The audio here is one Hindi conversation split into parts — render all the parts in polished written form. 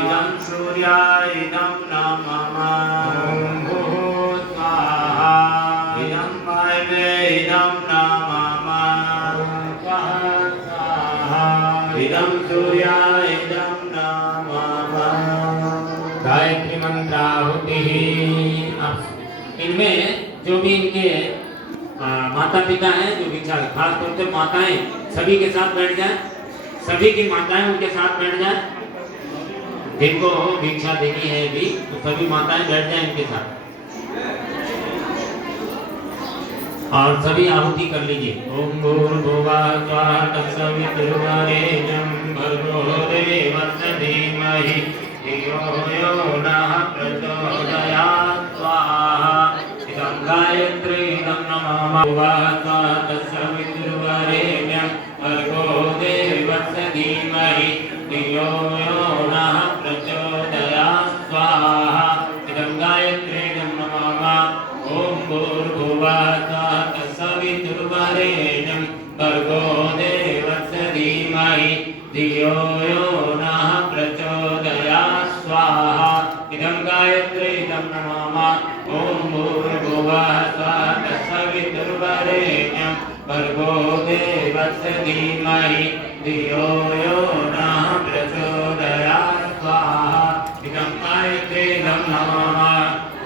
इदं सूर्याय इदं नमः ॐ भूस्वाहा इदं वायवे इदं नमः ॐ स्वाहा इदं सूर्याय इदं नमः। गायत्री मंत्राहुति। इनमें जो भी इनके माता पिता हैं, जो भिक्षा खास तौर से माताएं सभी के साथ बैठ जाएं, सभी की माताएं उनके साथ बैठ जाएं, जिनको भिक्षा देनी है भी तो सभी माताएं बैठ जाएं इनके साथ और सभी आहुति कर लीजिए। ओम भूर्भुवः स्वः तत्सवितुर्वरेण्यं भर्गो देवस्य धीमहि धियो यो नः प्रचोदयात् स्वाहा इदं गायत्री इदं नमः स्वः तत्सवितुर्वरेण्यं भर्गो देवस्य धीमहि धियो यो नः प्रचोदयात् स्वाहा इदं गायत्री इदं नमः। ओम भूर्भुवः स्वः तत्सवितुर्वरेण्यं भर्गो देवस्य धीमहि धियो यो नः प्रचोदयात् स्वाहा इदं गायत्री इदं नमः। ओम भूर्भुवः स्वः तत्सवितुर्वरेण्यं भर्गो देवस्य धीमहि धियो यो नः प्रचोदयात् स्वाहा इदं गायत्री इदं नमः।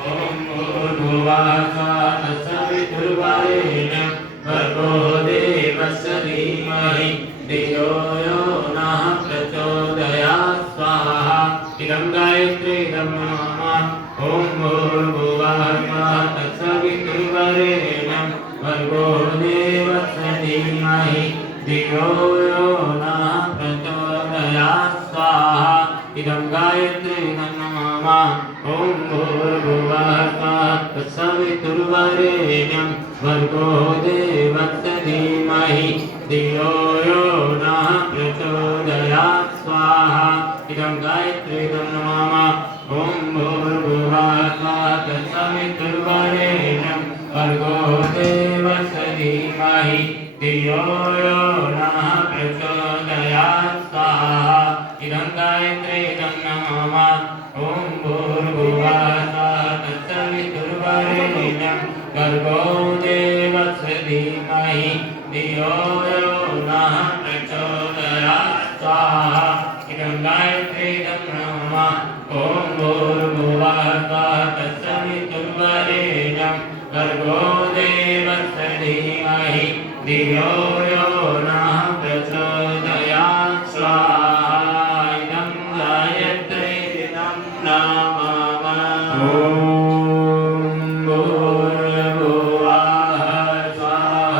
ओम भूर्भुवः स्वः तत्सवितुर्वरेण्यं भर्गो देवस्य धीमहि धियो यो नः प्रचोदयात् स्वाहा इदं गायत्री इदं नमः। ओम भूर्भुवः स्वः तत्सवितुर्वरेण्यं भर्गो देवस्य धीमहि धियो यो नः प्रचोदयात् स्वाहा इदं गायत्री इदं नमः। ओम भूर्भुवः स्वः तत्सवितुर्वरेण्यं भर्गो देवस्य धीमहि धियो यो नः प्रचोदयात् स्वाहा इदं गायत्री इदं नमः। ओम भूर्भुवः स्वः तत्सवितुर्वरेण्यं भर्गो देवस्य धीमहि धियो यो नः प्रचोदयात् स्वाहा इदं गायत्री इदं नमः। ओम भूर्भुवः स्वः तत्सवितुर्वरेण्यं भर्गो देवस्य धीमहि धियो यो नः प्रचोदयात् स्वाहा इदं गायत्री इदं नमः। ओम भूर्भुवः स्वः तत्सवितुर्वरेण्यं भर्गो देवस्य धीमहि धियो यो नः प्रचोदयात् स्वाहा इदं गायत्री इदं नमः। ओम भूर्भुवः स्वः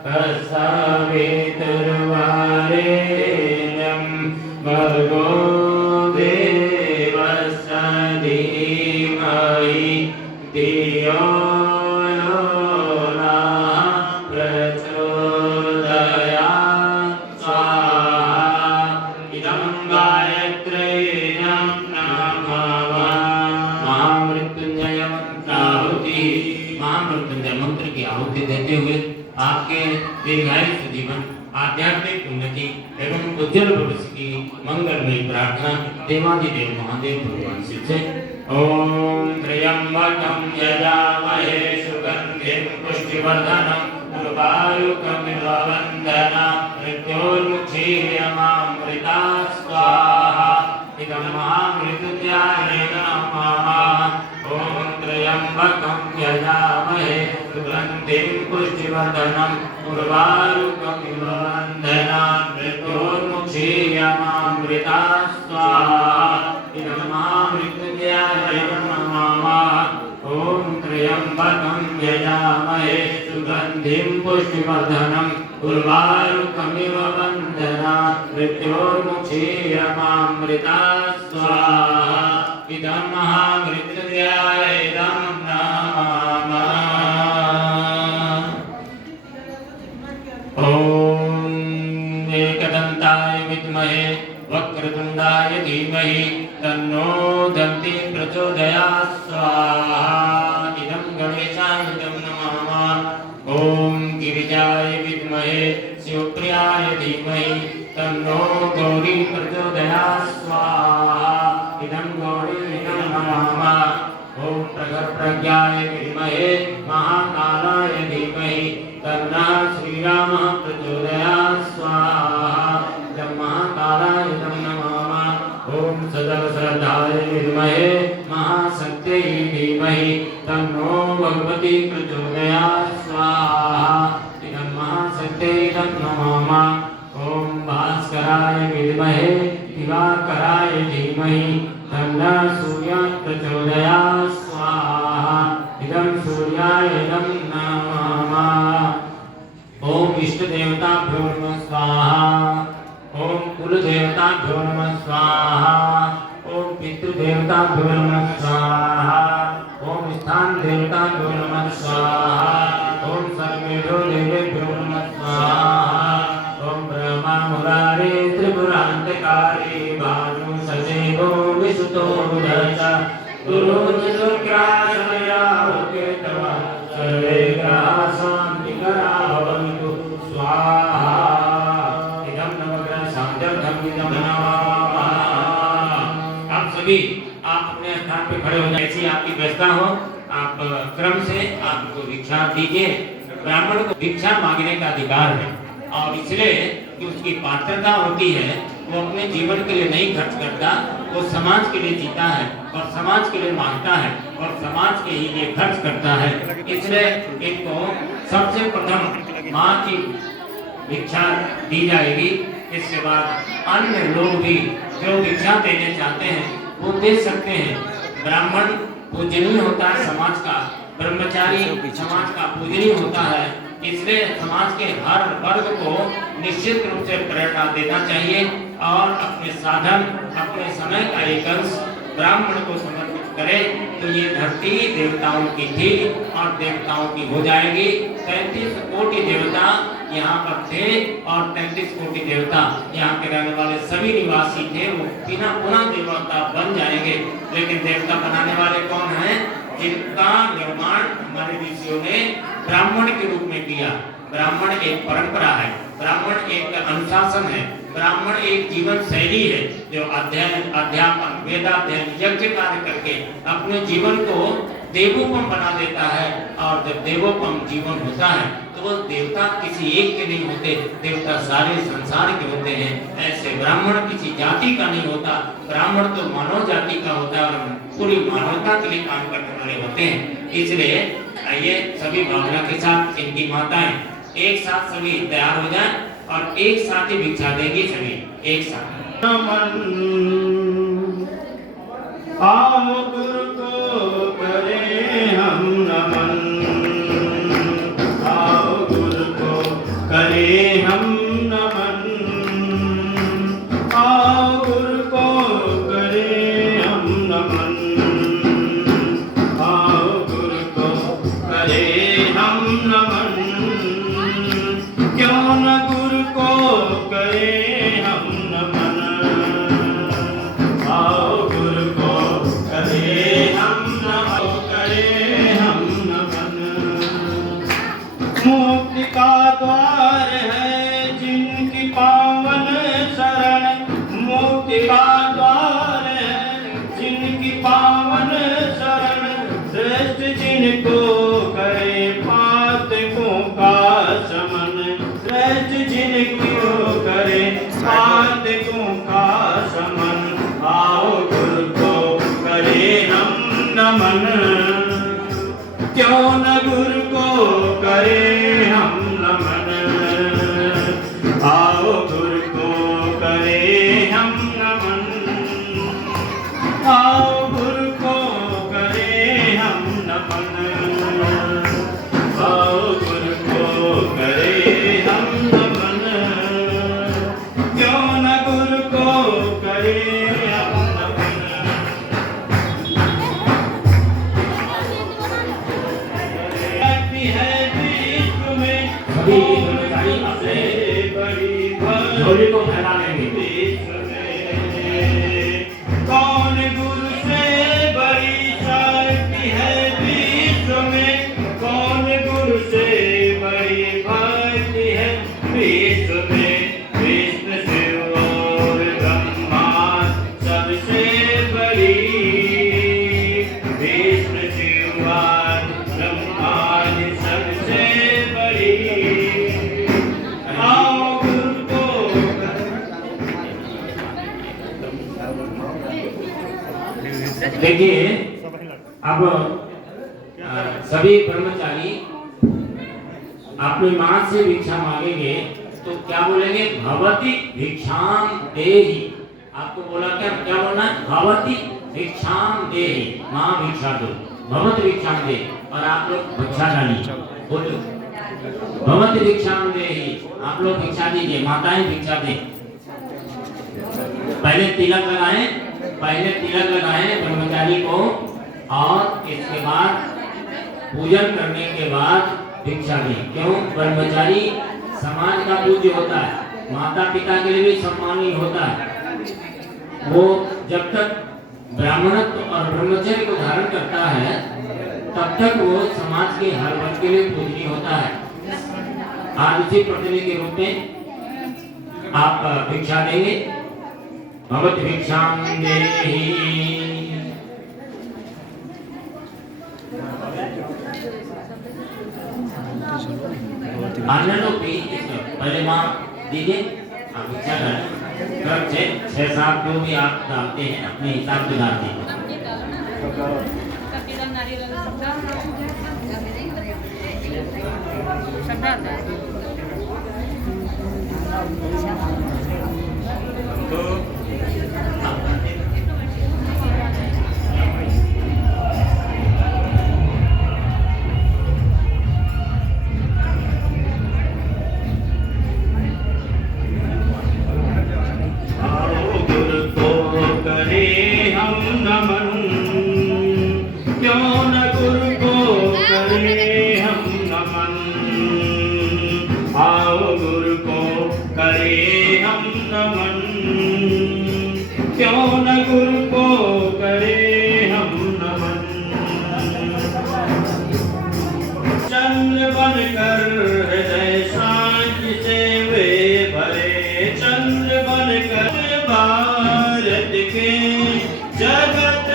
तत्सवितुर्वरेण्यं भर्गो देवस्य धीमहि धियो यो नः प्रचोदयात् स्वाहा इदं गायत्री इदं नमः। महामृत्युंजय मंत्राहुति। महामृत्युंजय मंत्र की आहुति देते हुए आपके दीर्घायुष्य जीवन, आध्यात्मिक उन्नति एवं उज्जवल भविष्य की मंगलमयी प्रार्थना देवादिदेव महादेव भगवान शिव से। ओम त्र्यंबकं यजामहे सुगंधिं पुष्टिवर्धनं उर्वारुकमिव वन्दनात् मृत्योर्मुक्षीयमामृतात् स्वाहा इदं महामृत्युंजयाय नमः। ओम त्र्यंबकं यजामहे सुगंधिं पुष्टिवर्धनं उर्वारुकमिव वन्दनात् मृत्योर्मुक्षीयमामृतात् स्वाहा इदं महामृत्युंजयाय नमः। ओम त्र्यंबकं यजामहे सुगंधिं पुष्टिवर्धनं उर्वारुकमिव वन्दनात् मृत्योर्मुक्षीयमामृतात् स्वाहा इदं महामृत्युंजयाय नमः। ओम एकदन्ताय विद्महे वक्रतुंडाय धीमहि तन्नो दन्ति प्रचोदयात् स्वाहा इदं गणेशाय नमः। ओम गिरिजाय विद्महे शिवप्रियाय धीमहि तन्नो गौरी प्रचोदयात् स्वाहा इदं गौरीणं नमामः। ओम प्रखर प्रज्ञाय विद्महे महाकालाय धीमहि तन्नः श्रीरामः प्रचोदयात् स्वाहा। इदं महाकालाय नमामः। ओम सदल श्रद्धाय विद्महे महाशक्त्यै धीमहि तन्नो भगवती प्रचोदयात् स्वाहा। इदं महाशक्त्यै नमामः। ओम भास्कराय विद्महे दिवाकराय धीमहि तन्नः सूर्यः प्रचोदयात् स्वाहा। इदं सूर्याय नमः। ओम इष्ट देवताभ्यो नमः स्वाहा। ओम कुल देवताभ्यो नमः स्वाहा। ओम पितृदेवताभ्यो नमः स्वाहा। ओम स्थान देवताभ्यो नमः स्वाहा। ओम सर्वेभ्यो देवेभ्यो नमः स्वाहा। ओम ब्रह्मा मुरारे त्रिपुरान्तकारी भानु सदेवो विसुतो बुधश्च गुरु चतुर्ग्रासमया उकेतवा सर्वे ग्रहा शान्तिकरा भवन्तु स्वाहा। इदं नवग्रह शान्त्यर्थं इदं नमामः। आप सभी आप अपने स्थान पे खड़े हो जाए। ऐसी आपकी व्यवस्था हो आप क्रम से आपको भिक्षा दीजिए। ब्राह्मण को भिक्षा मांगने का अधिकार है और इसलिए कि उसकी पात्रता होती है। वो अपने जीवन के लिए नहीं खर्च करता, वो समाज के लिए जीता है और समाज के लिए मांगता है और समाज के ही लिए खर्च करता है। इसलिए इनको सबसे प्रथम माँ की भिक्षा दी जाएगी। इसके बाद अन्य लोग भी जो भिक्षा देने चाहते हैं वो दे सकते हैं। ब्राह्मण पूजनीय होता है समाज का, ब्रह्मचारी समाज का पूजनीय होता है। इसलिए समाज के हर वर्ग को निश्चित रूप से प्रेरणा देना चाहिए और अपने साधन अपने समय का एक अंश ब्राह्मण को समर्पित करे तो ये धरती देवताओं की थी और देवताओं की हो जाएगी। 33 कोटि देवता यहाँ पर थे और 33 कोटि देवता यहाँ के रहने वाले सभी निवासी थे। वो पुनः देवता बन जाएंगे। लेकिन देवता बनाने वाले कौन हैं? जिनका निर्माण हमारे ऋषियों ने ब्राह्मण के रूप में किया। ब्राह्मण एक परंपरा है, ब्राह्मण एक अनुशासन है, ब्राह्मण एक जीवन शैली है जो अध्ययन अध्यापन वेदाध्ययन यज्ञ कार्य करके अपने जीवन को देवोपम बना देता है। और जब देवोपम जीवन होता है तो वो देवता किसी एक के नहीं होते, देवता सारे संसार के होते हैं। ऐसे ब्राह्मण किसी जाति का नहीं होता, ब्राह्मण तो मानव जाति का होता है और पूरी मानवता के लिए काम करने वाले होते हैं। इसलिए आइए सभी भावना के साथ इनकी माताएं एक साथ सभी तैयार हो जाएं और एक साथ ही भिक्षा देंगी। सभी एक साथ नमन आओ गुरु को करें हम नमन। आओ गुरु को करें हम नमन। आओ गुरु को करें हम नमन। आओ गुरु को करें हम नमन। क्यों न गुरु को करें हम नमन। आओ गुरु को करें हम नमन। करें हम नमन। मुक्ति का द्वार है जिनकी पावन शरण। मुक्ति का द्वार है जिनकी पावन शरण। श्रेष्ठ जिनको करे पातकों का शमन। श्रेष्ठ जिनको करे पातकों का शमन। आओ गुरु को करे हम नमन। क्यों न गुरु को करे हम नमन। आओ गुरु को करे हम नमन। आओ गुरु को करे हम नमन। आओ गुरु को करे हम नमन। क्यों न गुरु को करे हम नमन। बड़ी, विष्णु शिवाज ब्रह्मादि सबसे बड़ी। आओ गुरु को देखिए अब सभी ब्रह्मचारी अपनी मां से भिक्षा मांगेंगे तो क्या बोलेंगे? भवती भिक्षाम देहि। आपको बोला क्या क्या बोलना है? भवती भिक्षाम देहि, मां भिक्षा दो, भवत भिक्षाम दे। और आप लोग भिक्षा डालिए, बोलो भवत भिक्षाम देहि, आप लोग भिक्षा दीजिए, माताएं भिक्षा दें। पहले तिलक लगाएं, पहले तिलक लगाएं ब्रह्मचारी को, और इसके बाद पूजन करने के बाद भिक्षा दें। क्यों? ब्रह्मचारी समाज का पूज्य होता है, माता पिता के लिए भी सम्मानीय होता है। वो जब तक ब्राह्मणत्व और ब्रह्मचर्य को धारण करता है तब तक वो समाज के हर वर्ग के लिए पूजनीय होता है। आज उसी प्रतिनिधि के रूप में आप भिक्षा देंगे। भवत भिक्षाम देहि। अन्य लोग भी पहले माँ दीजिए, आप भिक्षा डालें। घर से 6-7 जो भी आप डालते हैं अपने हिसाब से डाल दीजिए। क्यों न गुरु को करे हम नमन। चंद्र बनकर हृदय सांझ से वे भरे, चंद्र बनकर भारत के जगत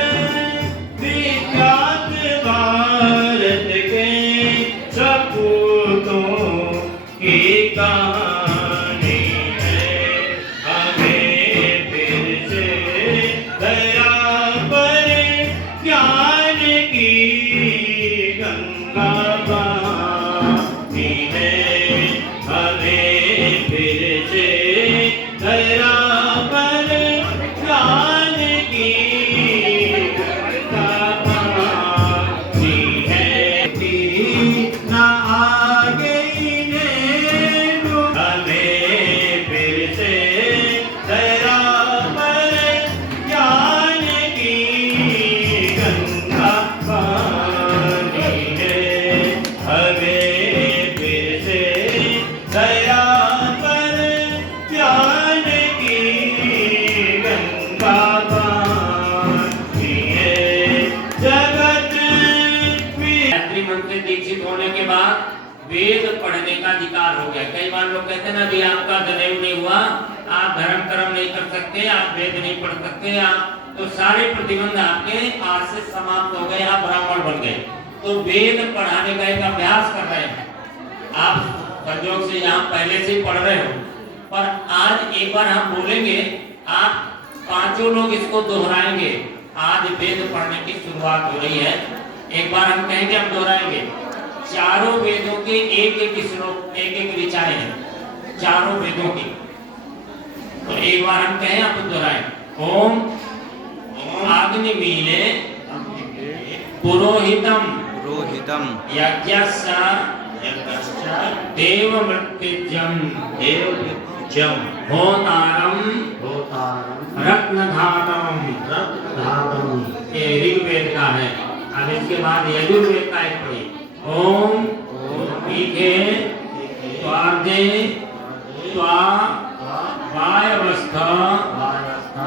विख्यात, भारत के सपूतों की कहानी है। हमें फिर से दया पर ज्ञान की गंगा बहानी है। हमें फिर से दया पर ज्ञान की गंगा बहानी है। ना आगे इन्हें हमें फिर से दया पर ज्ञान की गंगा बहानी है। हमें फिर से दया पर ज्ञान की गंगा बहानी है। जगत गायत्री मंत्र से दीक्षित होने के बाद वेद पढ़ने का अधिकार हो गया। कई बार लोग कहते हैं ना भी आपका जनेऊ नहीं हुआ, आप धर्म कर्म नहीं कर सकते, आप वेद नहीं पढ़ सकते, आप तो सारे प्रतिबंध आपके आज से समाप्त हो गए, आप ब्राह्मण बन गए। तो वेद पढ़ाने का एक अभ्यास कर रहे हैं आप, संयोग से यहाँ पहले से ही पढ़ रहे हो, पर आज एक बार हम बोलेंगे, आप पांचों लोग इसको दोहराएंगे। आज वेद पढ़ने की शुरुआत हो रही है। एक बार हम कहेंगे, हम दोहराएंगे। चारों वेदों के एक एक श्लोक, एक एक ऋचाएं हैं चारों वेदों की। तो एक बार हम कहें, आप दोहराएं। ओम अग्निमीले पुरोहितम यज्ञस्य देवमृत्युज्यम होतारम रत्नधातम। ये ऋग्वेद का है। अब इसके बाद यजुर्वेद का एक पढ़िए। ओम पीठे त्वार्धे त्वा वायवस्थ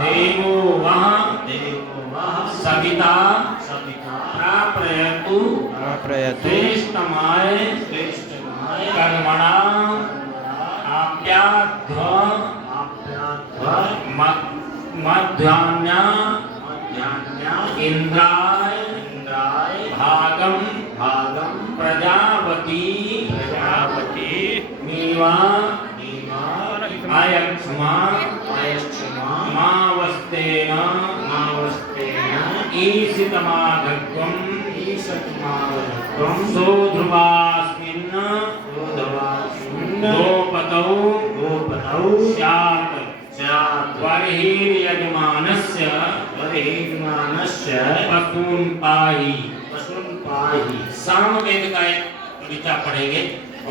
देवो वः सविता प्राप्रयतु श्रेष्ठमाय कर्मणा आप्याध्व मध्याह्न इंद्राय भागम प्रजापति मीवा आयक्षमा मावस्तेन ईशितमाघत्वं सोध्रुवास्मिन् गोपतौ स्यात् वर्हिर्यजमानस्य पशून् पाहि। सामवेद का एक ऋचा पढ़ेंगे।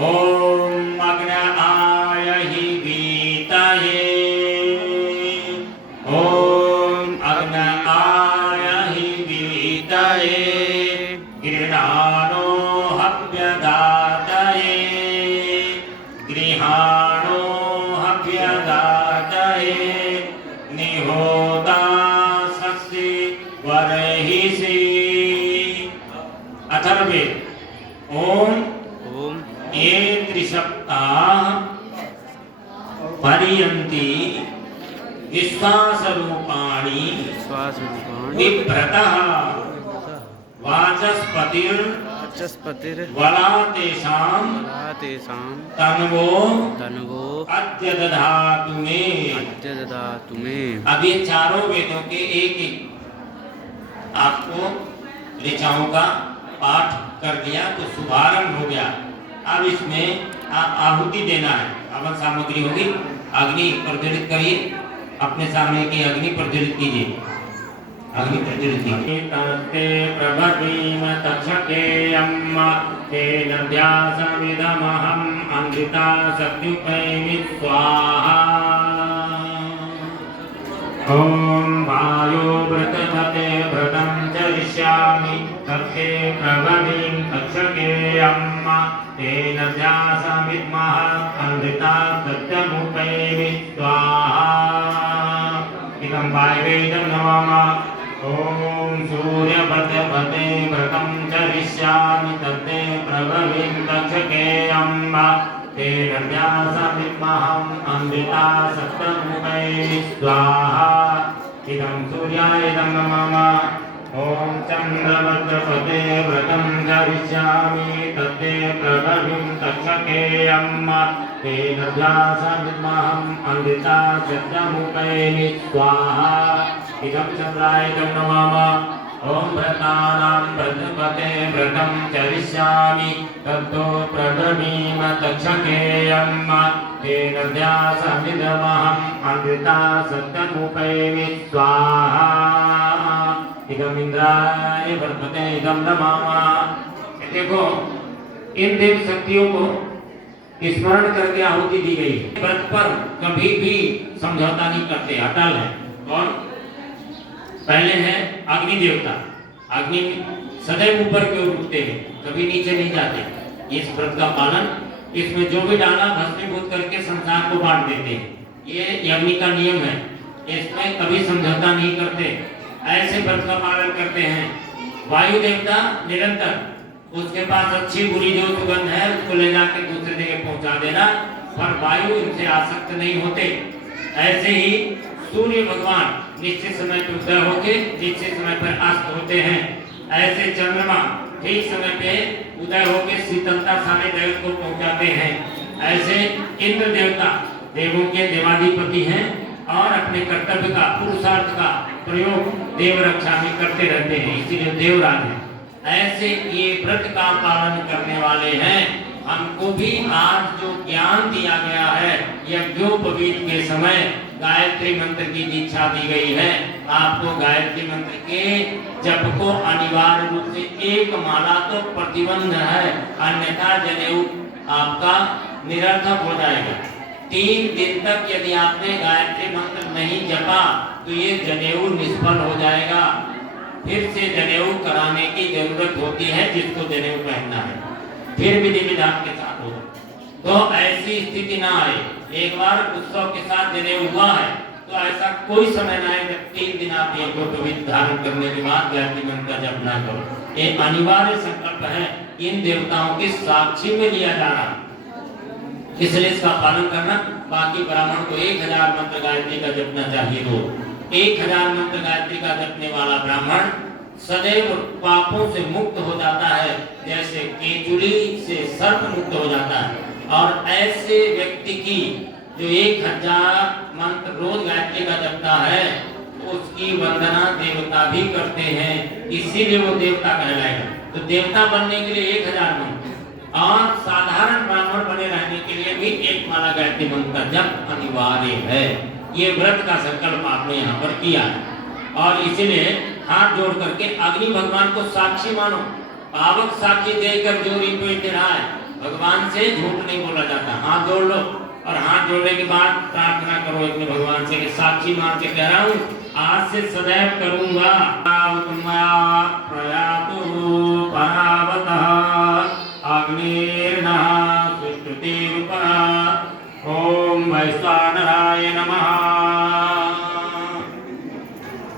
ओम अग्नयाय हि वीतये, ओम अग्नयाय हि वीतये, गृहाणो हव्यदातये, गृहाणो हव्यदातये, निहोता सस्ति वर्हिषि। अथर्ववेद ओम ये त्रिसप्ताह पर्यन्ति विश्वासरूपाणि विभ्रतः वाचस्पतिर् वला तेषां तन्वो अद्य दधातु मे। अब ये चारों वेदों के एक एक आपको ऋचाओं का पाठ कर दिया तो शुभारंभ हो गया। अब इसमें आप आहुति देना है। हवन सामग्री होगी, अग्नि प्रज्वलित करिए, अपने सामने की अग्नि प्रज्वलित कीजिए, अग्नि प्रज्वलित कीजिए। तस्ते प्रभवीम तक्षके अम्मा तेन ध्यासमिदमहं अमृता सत्युपैमि स्वाहा। ओम वायो व्रतपते व्रतं चरिष्यामि तस्ते प्रभवीम तक्षके अम्मा तेन ध्यासमिदमहं अमृता सत्यमुपैमि स्वाहा। इदं वायवेदं नमामः। ओम सूर्यपते व्रतं चरिष्यामि तस्ते प्रभवीम तक्षके अम्मा तेन ध्यासमिदमहं अमृता सत्यमुपैमि स्वाहा। इदं सूर्याय इदं नमामः। ओम चंद्रवज्रपते व्रतं चरिष्यामि तस्ते प्रभवीम तक्षके अम्मा तेन ध्यासमिदमहं अमृता सत्यमुपैमि स्वाहा। इदं चंद्राय इदं नमामः। ओम व्रतानां व्रतपते व्रतं चरिष्यामि ततो प्रभवीम तक्षके अम्मा तेन ध्यासमिदमहं अमृता सत्यमुपैमि स्वाहा। इदं इंद्राय वर्तते इदं नमामः। देखो इन देव शक्तियों को स्मरण करके आहुति दी गई है। व्रत पर कभी भी समझौता नहीं करते, अटल है। कौन? पहले है अग्नि देवता। अग्नि सदैव ऊपर की ओर उठते हैं, कभी नीचे नहीं जाते। इस व्रत का पालन, इसमें जो भी डाला भस्मीभूत करके संसार को बांट देते हैं। ये अग्नि का नियम है, इसमें कभी समझौता नहीं करते। ऐसे व्रत का पालन करते हैं। वायु देवता निरंतर, उसके पास अच्छी बुरी जो सुगंध है उसको ले जाकर दूसरी जगह पहुंचा देना, पर वायु इनसे आसक्त नहीं होते। ऐसे ही सूर्य भगवान निश्चित समय पर उदय होके निश्चित समय पर अस्त होते हैं। ऐसे चंद्रमा ठीक समय पे उदय होके शीतलता सारे जगत को पहुंचाते हैं। ऐसे इंद्र देवता देवों के देवाधिपति हैं और अपने कर्तव्य का, पुरुषार्थ का प्रयोग देव रक्षा में करते रहते हैं, इसीलिए देवराज हैं। ऐसे ये व्रत का पालन करने वाले हैं। हमको भी आज जो ज्ञान दिया गया है, यज्ञोपवीत के समय गायत्री मंत्र की दीक्षा दी गई है। आपको गायत्री मंत्र के जप को अनिवार्य रूप से एक माला तो प्रतिबंध है, अन्यथा जनेऊ आपका निरर्थक हो जाएगा। 3 दिन तक यदि आपने गायत्री मंत्र नहीं जपा तो ये जनेऊ निष्फल हो जाएगा। फिर से जनेऊ कराने की जरूरत होती है, जिसको जनेऊ पहनना है, फिर विधि विधान के साथ होगा। तो ऐसी स्थिति ना आए। एक बार उत्सव के साथ जनेऊ हुआ है तो ऐसा कोई समय ना आए जब 3 दिन आप यज्ञोपवीत धारण करने के बाद गायत्री मंत्र का जप ना करो। ये अनिवार्य संकल्प है, इन देवताओं के साक्षी में लिया जाना, इसलिए इसका पालन करना। बाकी ब्राह्मण को 1000 मंत्र गायत्री का जपना चाहिए रोज। 1000 मंत्र गायत्री का जपने वाला ब्राह्मण सदैव पापों से मुक्त हो जाता है, जैसे केचुली से सर्प मुक्त हो जाता है। और ऐसे व्यक्ति की जो 1000 मंत्र रोज गायत्री का जपता है, उसकी वंदना देवता भी करते हैं, इसीलिए वो देवता कहलाएगा। तो देवता बनने के लिए 1000 मंत्र और साधारण ब्राह्मण बने रहने के लिए भी 1 माला गायत्री मंत्र का जप अनिवार्य है। ये व्रत का संकल्प आपने यहाँ पर किया है और इसलिए हाथ जोड़ करके अग्नि भगवान को साक्षी मानो। पावक साक्षी देकर जो रिपीट दे रहा है, भगवान से झूठ नहीं बोला जाता। हाथ जोड़ लो और हाथ जोड़ने के बाद प्रार्थना करो अग्नि भगवान से कि साक्षी मान के कह रहा हूँ, आज से सदैव करूंगा। प्रयातु परावतः अग्निर्नः सुष्टुतिरूपः। ओम वैश्वानराय नमः।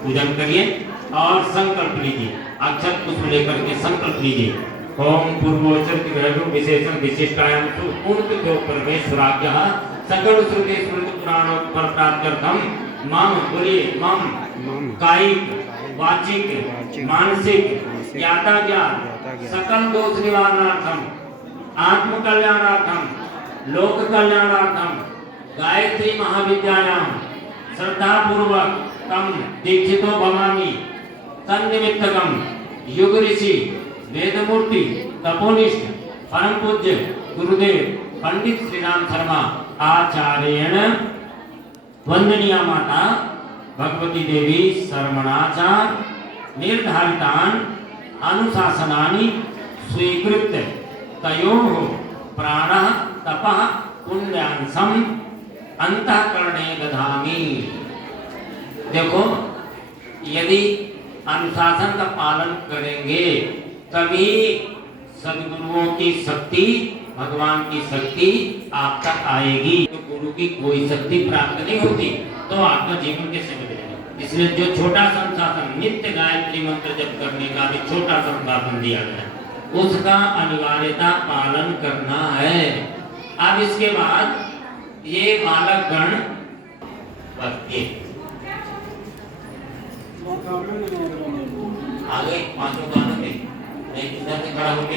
पूजन करिए और संकल्प लीजिए, अक्षत पुष्प लेकर के संकल्प लीजिए। ओम पूर्वोच्चर ग्रहों विशेषण विशिष्टायाम पूर्ण परमेश्वराज्ञः सकल श्रुति स्मृति पुराणोत्तर प्राप्त्यर्थम मम बोलिए मम कायिक वाचिक मानसिक यातायात सकल दोष निवारणार्थम आत्म कल्याणार्थम लोक कल्याणार्थम गायत्री महाविद्यायां श्रद्धा पूर्वक तम दीक्षितो भवामि तन्निमित्तकम युग ऋषि वेदमूर्ति तपोनिष्ठ परम पूज्य गुरुदेव पंडित श्री राम शर्मा आचार्येण वंदनीया माता भगवती देवी शर्मणाचार निर्धारितान अनुशासनानि स्वीकृत्य तयोः प्राणः तपः पुण्यांसम अंतःकरणे दधामि। देखो, यदि अनुशासन का पालन करेंगे तभी सद्गुरुओं की शक्ति, भगवान की शक्ति आप तक आएगी। तो गुरु की कोई शक्ति प्राप्त नहीं होती तो आपका जीवन कैसे बदलेगा। इसलिए जो छोटा संसाधन नित्य गायत्री मंत्र जप करने का भी छोटा संसाधन दिया गया, उसका अनिवार्यता पालन करना है। अब इसके बाद ये बालक गण आगे 5 गानों में नहीं, इधर से खड़ा होके